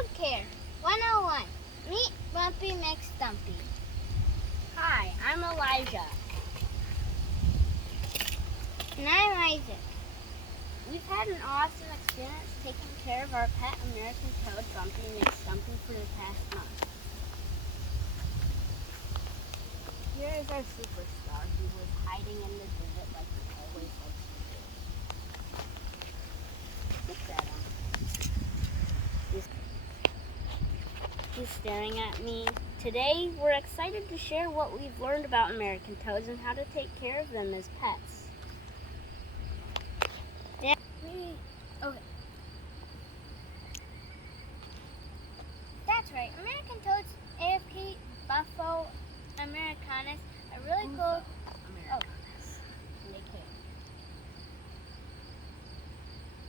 Toad Care 101. Meet Bumpy McStumpy. Hi, I'm Elijah. And I'm Isaac. We've had an awesome experience taking care of our pet American toad, Bumpy McStumpy, for the past month. Here is our superstar who was hiding in the divot like he always likes to do. Look at him. He's staring at me. Today, we're excited to share what we've learned about American toads and how to take care of them as pets. Okay. That's right. American toads, AFP, Buffo, Americanus, are really cool.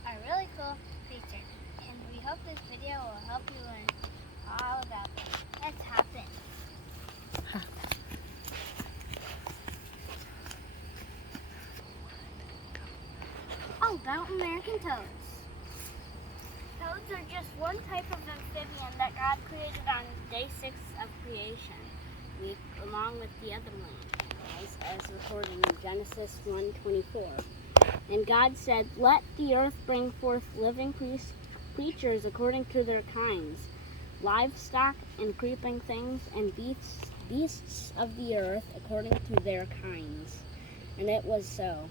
Are really cool creatures, and we hope this video will help you learn all about them. Let's hop in. All about American toads. Toads are just one type of amphibian that God created on day 6 of creation, Along with the other land animals, as recorded in Genesis 1:24. And God said, "Let the earth bring forth living creatures according to their kinds, livestock and creeping things, and beasts of the earth according to their kinds." And it was so.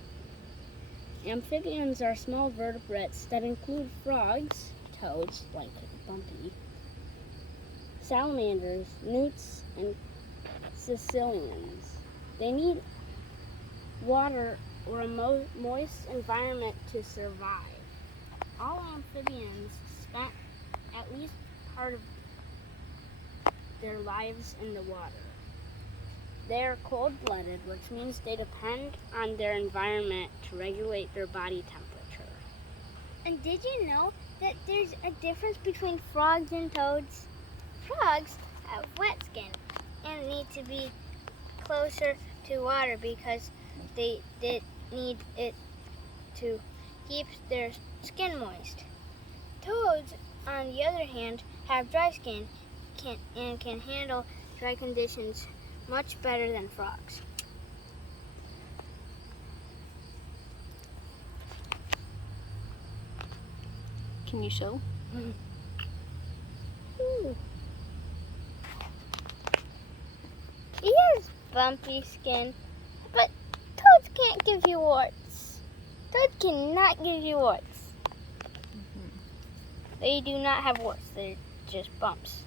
Amphibians are small vertebrates that include frogs, toads like Bumpy, salamanders, newts, and caecilians. They need water or a moist environment to survive. All amphibians spent at least part of their lives in the water. They are cold-blooded, which means they depend on their environment to regulate their body temperature. And did you know that there's a difference between frogs and toads? Frogs have wet skin and need to be closer to water because they need it to keep their skin moist. Toads, on the other hand, have dry skin and can handle dry conditions much better than frogs. Can you show? Ooh. Here's Bumpy skin, but toads can't give you warts. Toads cannot give you warts. They do not have warts, they're just bumps.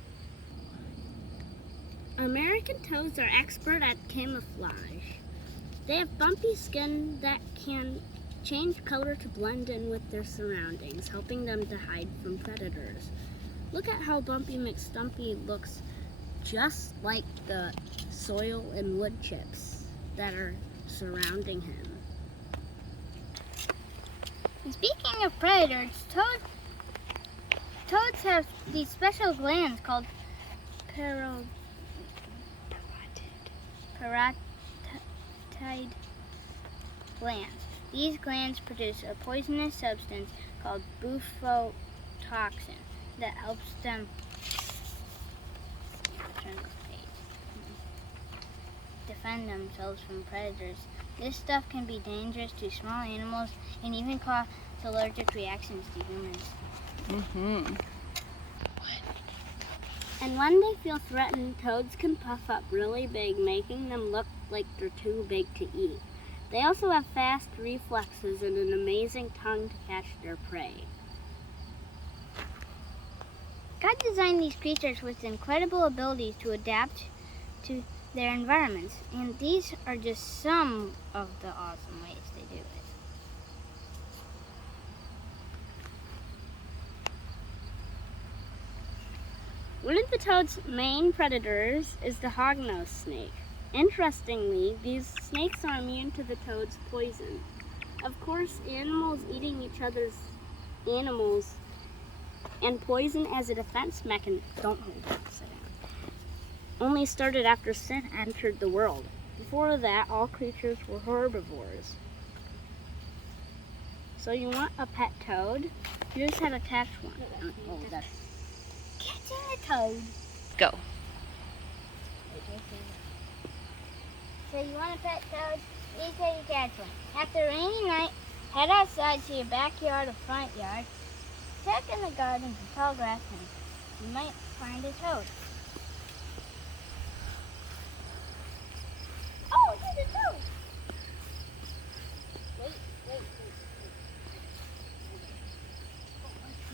American toads are expert at camouflage. They have bumpy skin that can change color to blend in with their surroundings, helping them to hide from predators. Look at how Bumpy McStumpy looks just like the soil and wood chips that are surrounding him. And speaking of predators, toads have these special glands called parotid glands. These glands produce a poisonous substance called bufotoxin that helps them defend themselves from predators. This stuff can be dangerous to small animals and even cause allergic reactions to humans. And when they feel threatened, toads can puff up really big, making them look like they're too big to eat. They also have fast reflexes and an amazing tongue to catch their prey. God designed these creatures with incredible abilities to adapt to their environments, and these are just some of the awesome ways they do it. One of the toad's main predators is the hognose snake. Interestingly, these snakes are immune to the toad's poison. Of course, animals eating each other's animals and poison as a defense mechanism only started after sin entered the world. Before that, all creatures were herbivores. So you want a pet toad? Here's how to catch one. Oh, that's catching a toad. Go. So you want to pet toads? These is how you catch one. After a rainy night, head outside to your backyard or front yard. Check in the garden for tall grass and you might find a toad. Oh, there's a toad! Wait.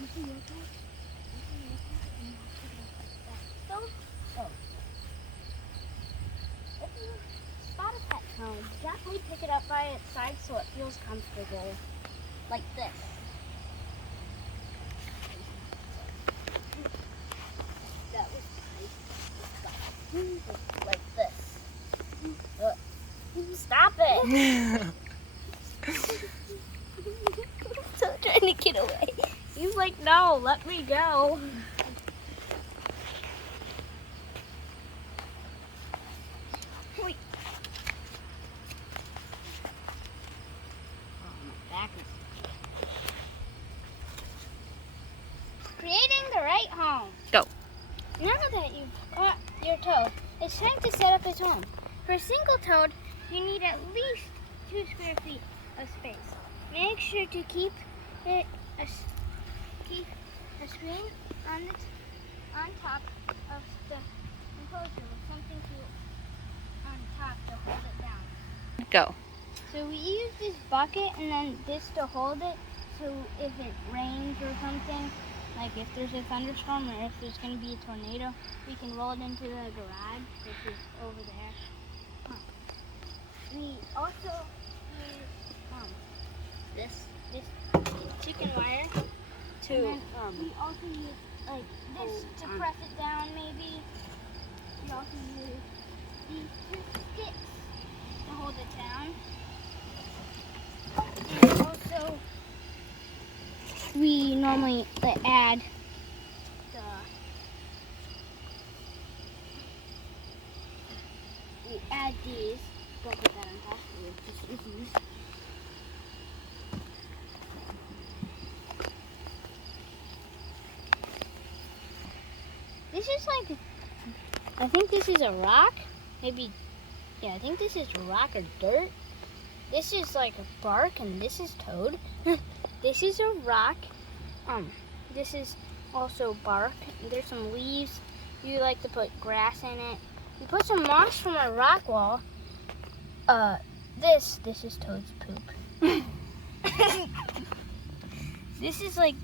You see your toad? Toad? Oh. If you spot a pet toad, gently pick it up by its side so it feels comfortable. Like this. That was nice. Like this. Stop it! Still trying to get away. He's like, no, let me go. Wait. Oh, my back is... Creating the right home. Go. Now that you've caught your toad, it's time to set up its home. For a single toad, you need at least 2 square feet of space. Make sure to keep a screen on top of the enclosure with something on top to hold it down. Go. So we use this bucket and then this to hold it, so if it rains or something, like if there's a thunderstorm or if there's going to be a tornado, we can roll it into the garage, which is over there. We also use this chicken wire. And then we also use like this to press it down maybe. We also use these 2 sticks to hold it down. And also we normally add these. Don't put that on top. Just use these. This is like, I think this is a rock. Maybe, yeah, I think this is rock or dirt. This is like a bark and this is toad. This is a rock. This is also bark. There's some leaves. You like to put grass in it. We put some moss from our rock wall. This is toad's poop. This is like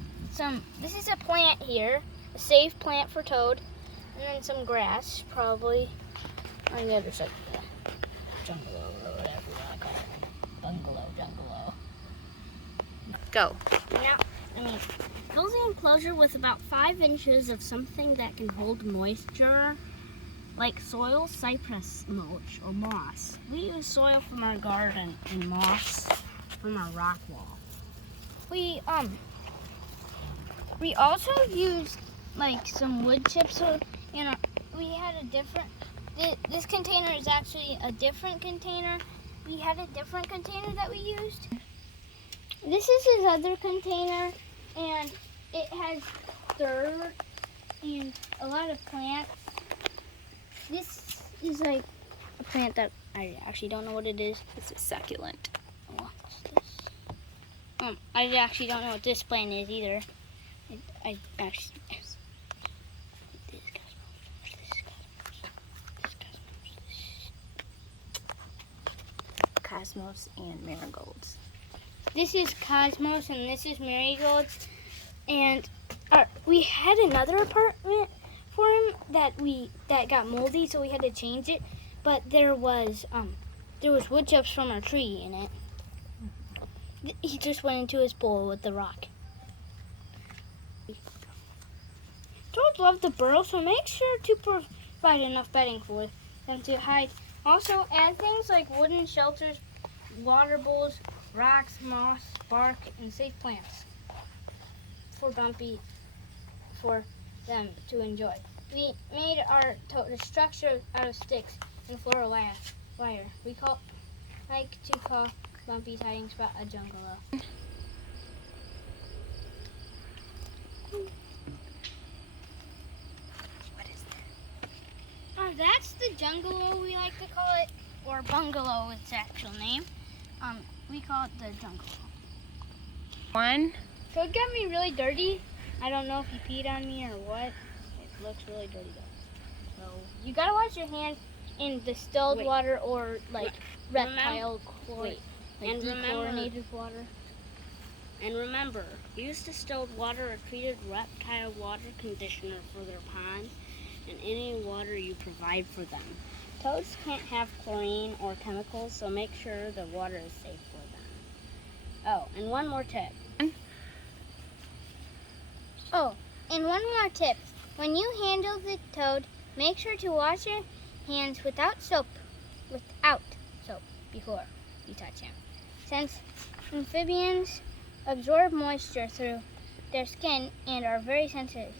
this is a plant here, a safe plant for toad, and then some grass probably on the other side of the jungle or whatever you want to call it. Bungalow. Go. Now, fill the enclosure with about 5 inches of something that can hold moisture, like soil, cypress mulch, or moss. We use soil from our garden and moss from our rock wall. We also used like some wood chips. So, we had a different. This container is actually a different container. We had a different container that we used. This is his other container, and it has dirt and a lot of plants. This is like a plant that I actually don't know what it is. It's a succulent. What's this? I actually don't know what this plant is either. I actually. Cosmos and marigolds. This is Cosmos and this is marigolds. And we had another apartment for him that got moldy, so we had to change it. But there was wood chips from our tree in it. He just went into his bowl with the rock. Toads love to burrow, so make sure to provide enough bedding for them to hide. Also, add things like wooden shelters, water bowls, rocks, moss, bark, and safe plants for Bumpy, for them to enjoy. We made our structure out of sticks and floral wire. We like to call Bumpy's hiding spot a jungle. that's the jungle we like to call it, or bungalow is its actual name. We call it the jungle. One. So it got me really dirty. I don't know if he peed on me or what. It looks really dirty though. So you gotta wash your hands in distilled water or like reptile chlorine. And Dechlorinated water. And remember, use distilled water or treated reptile water conditioner for their pond and any water you provide for them. Toads can't have chlorine or chemicals, so make sure the water is safe for them. Oh, and one more tip. Oh, and one more tip. When you handle the toad, make sure to wash your hands without soap before you touch him. Since amphibians absorb moisture through their skin and are very sensitive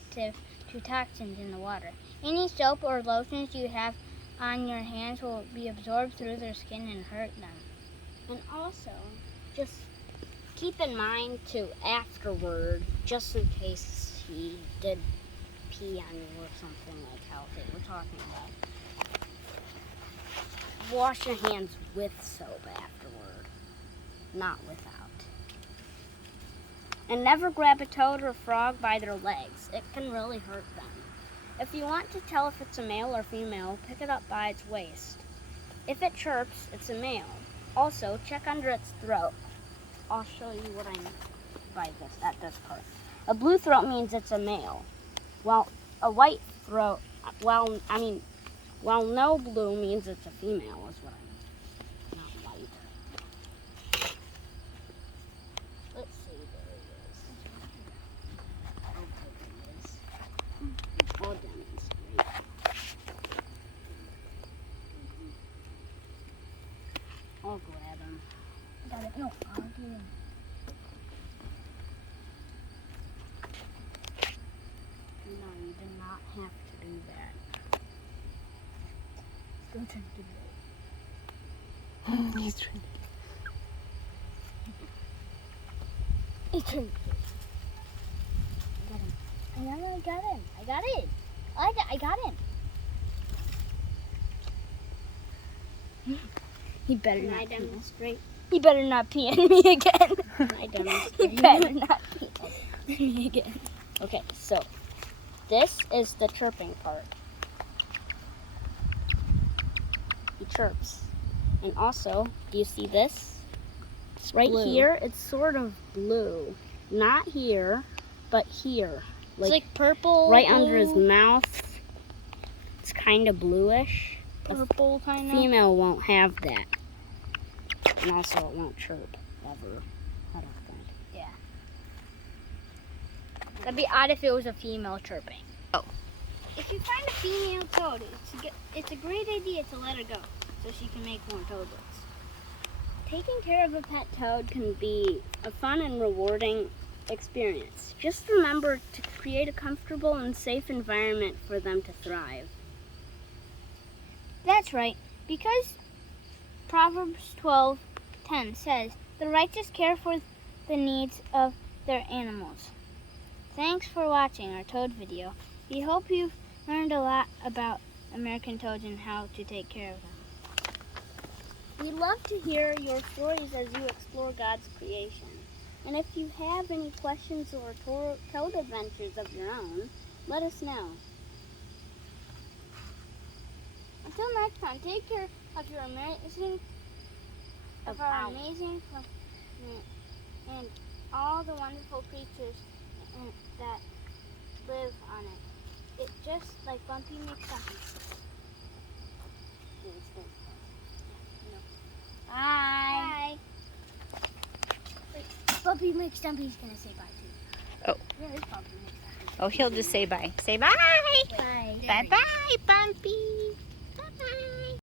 to toxins in the water. Any soap or lotions you have on your hands will be absorbed through their skin and hurt them. And also, just keep in mind to afterward, just in case he did pee on you or something like how they were talking about. Wash your hands with soap afterward, not without. And never grab a toad or frog by their legs. It can really hurt them. If you want to tell if it's a male or female, pick it up by its waist. If it chirps, it's a male. Also, check under its throat. I'll show you what I mean by this at this part. A blue throat means it's a male, while a white throat, while no blue means it's a female, is what I mean. Not white. Let's see, there it is. Okay, there it is. I'll demonstrate. I'll grab him. Got it. No, I'll do it. No, you do not have to do that. Go turn to the He's trying. It's him. I got him. I got him. I got it. I got him. He better Can not I pee. demonstrate? He better not pee on me again. Can I He demonstrate? better not pee on me again. Okay, so this is the chirping part. He chirps. And also, do you see this? Right blue. here, it's sort of blue. Not here, but here. It's like purple. right under his blue, mouth. It's kind of bluish. Purple kind of. Female won't have that. And also it won't chirp ever, I don't think. Yeah. That'd be odd if it was a female chirping. Oh. If you find a female toad, it's a great idea to let her go so she can make more toadlets. Taking care of a pet toad can be a fun and rewarding experience. Just remember to create a comfortable and safe environment for them to thrive. That's right, because Proverbs 12:10 says, "The righteous care for the needs of their animals." Thanks for watching our toad video. We hope you've learned a lot about American toads and how to take care of them. We'd love to hear your stories as you explore God's creation. And if you have any questions or toad adventures of your own, let us know. Until next time, take care of your amazing, Of our our- amazing planet and all the wonderful creatures that live on it. It's just like Bumpy McStumpy. Bye. Bumpy McStumpy's gonna say bye too. Oh. Where is Bumpy McStumpy? Oh, he'll just say bye. Say bye. Bye. Bye-bye, Bumpy. Bye-bye.